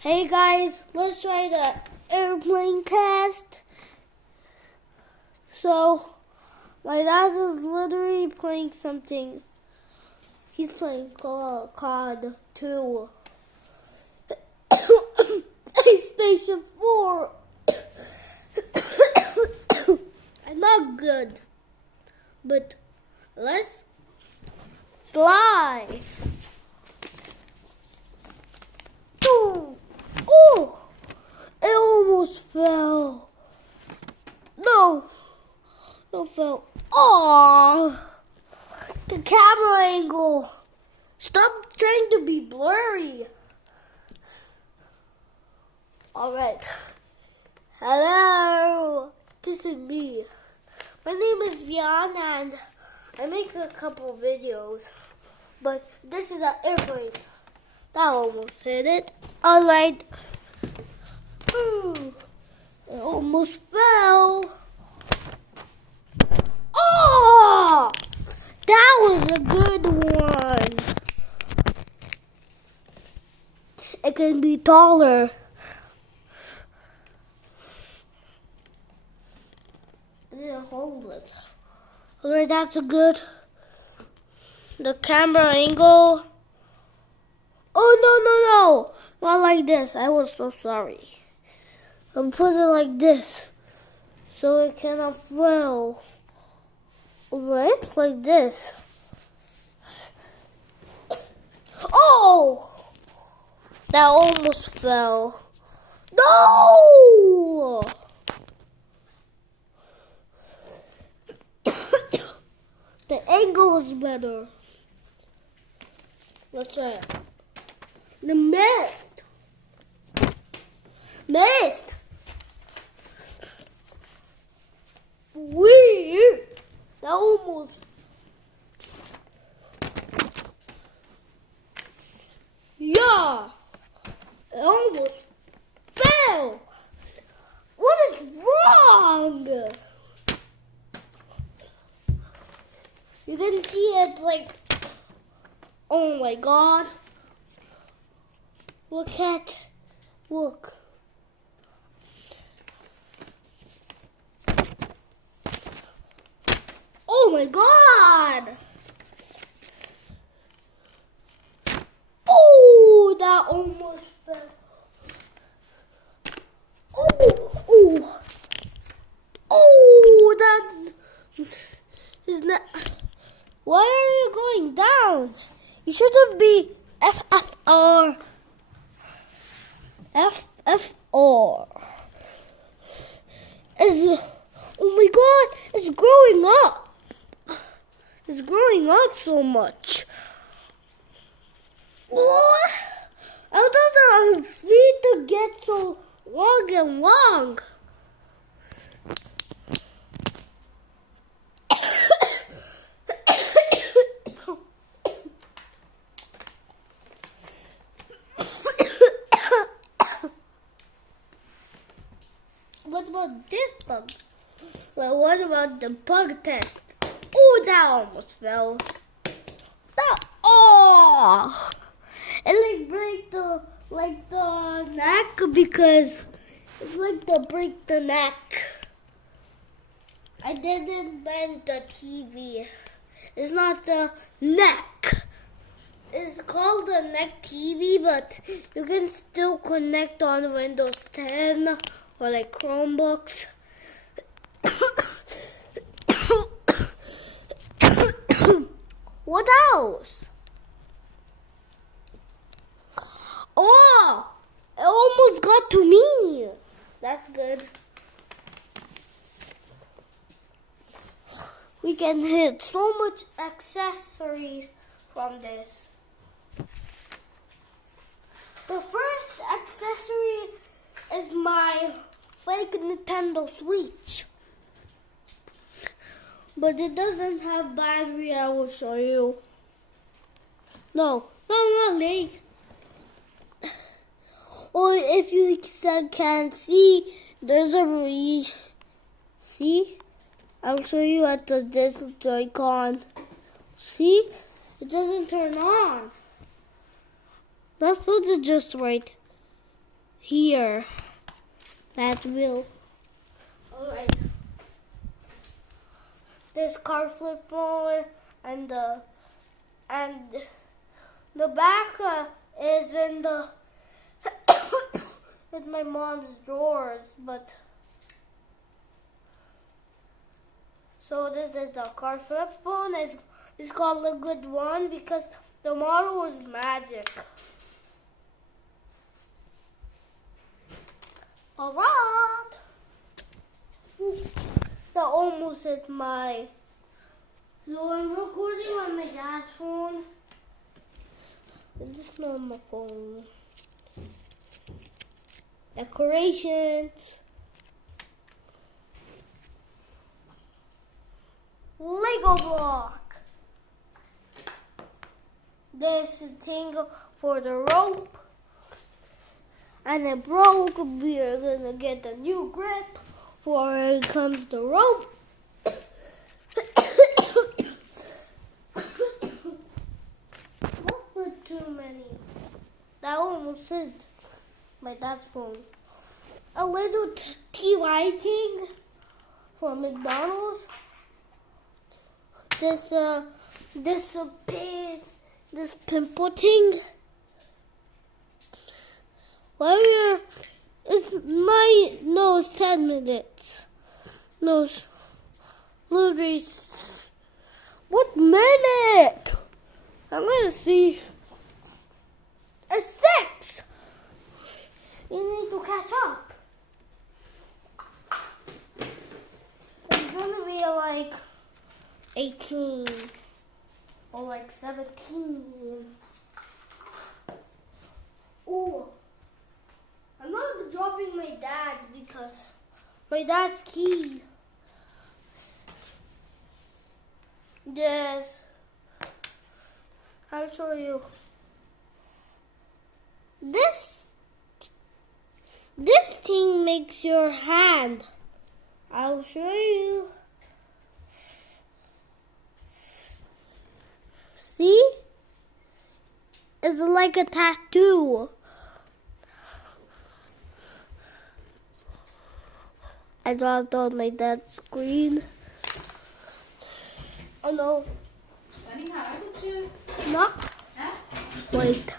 Hey guys, let's try the airplane test. So, my dad is literally playing something. He's playing COD 2. Station 4. I'm not good, but let's fly. Oh, it almost fell. No fell. Oh, the camera angle. Stop trying to be blurry. All right. Hello, this is me. My name is Vian and I make a couple videos, but this is an airplane. That almost hit it. All right. Ooh, it almost fell. Oh, that was a good one. It can be taller. I didn't hold it. All right, that's a good. The camera angle. Oh, no. Not like this. I was so sorry. I'll put it like this so it cannot fall. Alright, like this. Oh! That almost fell. No! The angle is better. Let's try it. The mist. Weird. That almost. Yeah. It almost fell. What is wrong? You can see it like. Oh my God. Look. Oh my God! Oh, that almost fell. Oh, that is not. Why are you going down? You shouldn't be FFR. FFR. Oh my God, it's growing up. It's growing up so much. What? How does the feet get so long and long? What about this bug? Well, what about the bug test? Oh, that almost fell. It break the neck because it's like to break the neck. I didn't bend the TV. It's not the neck. It's called the neck TV, but you can still connect on Windows 10 or like Chromebooks. What else? Oh, it almost got to me. That's good. We can hit so much accessories from this. The first accessory is my fake Nintendo Switch. But it doesn't have battery, I will show you. No, not really. Or if you can see, there's a see? I'll show you at this icon. See? It doesn't turn on. Let's put it just right. here. That wheel. Alright. This car flip phone and the back is in the in my mom's drawers, but so this is the car flip phone. It's called a good one because the model is magic. Alright. That almost hit my. So I'm recording on my dad's phone. This is not my phone. Decorations. Lego block. There's a thing for the rope. And it broke. We are gonna get a new grip for it comes the rope. What put too many? That almost hit my dad's phone. A little TY thing from McDonald's. This pimple thing. It's 10 minutes. No, literally. What minute? I'm gonna see. It's 6. You need to catch up. It's gonna be like 18 or like 17. Oh. I'm not dropping my dad because my dad's keys. Yes. I'll show you. This thing makes your hand. I'll show you. See? It's like a tattoo. I dropped on my dad's screen. Oh no. No. Wait.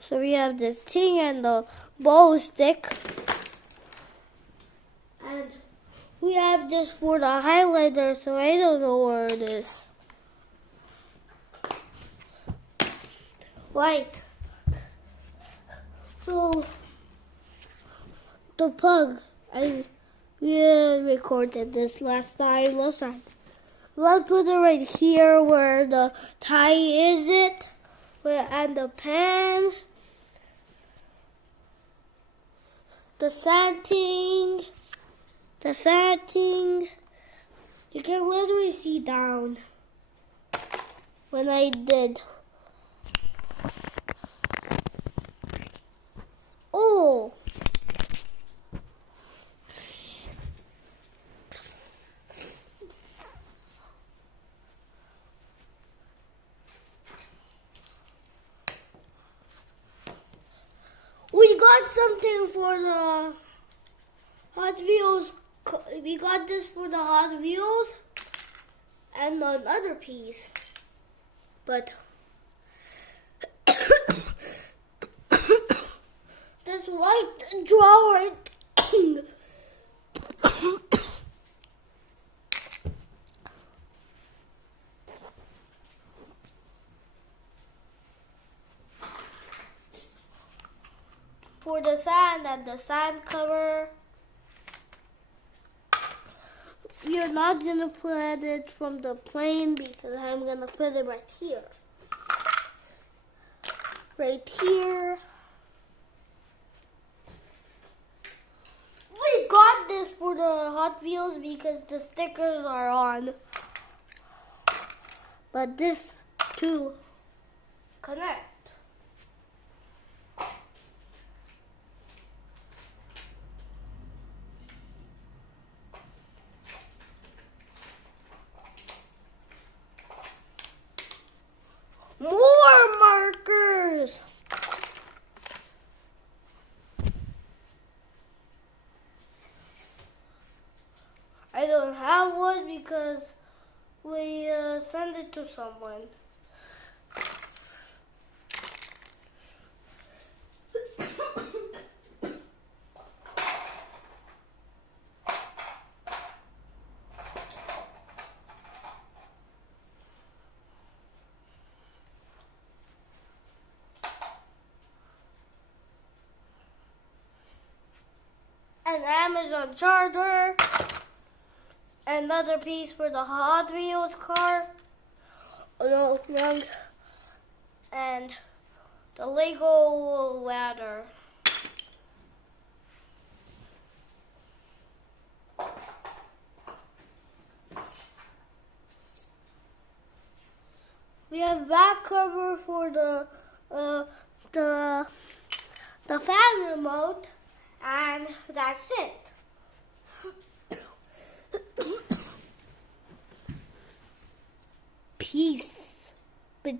So we have this thing and the bow stick. And we have this for the highlighter, so I don't know where it is. Right. So the plug, we recorded this last time. Let's put it right here where the tie is and the pen, the sanding. You can literally see down when I did. Oh. We got something for the Hot Wheels. We got this for the Hot Wheels and another piece. But this white drawer thing. For the sand and the sand cover. You're not gonna put it from the plane because I'm gonna put it right here. Right here. We got this for the Hot Wheels because the stickers are on. But this to connect. remote because we send it to someone. An Amazon charger, another piece for the Hot Wheels car, and the Lego ladder. We have back cover for the fan remote. And that's it. Peace. But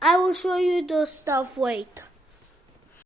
I will show you the stuff. Wait.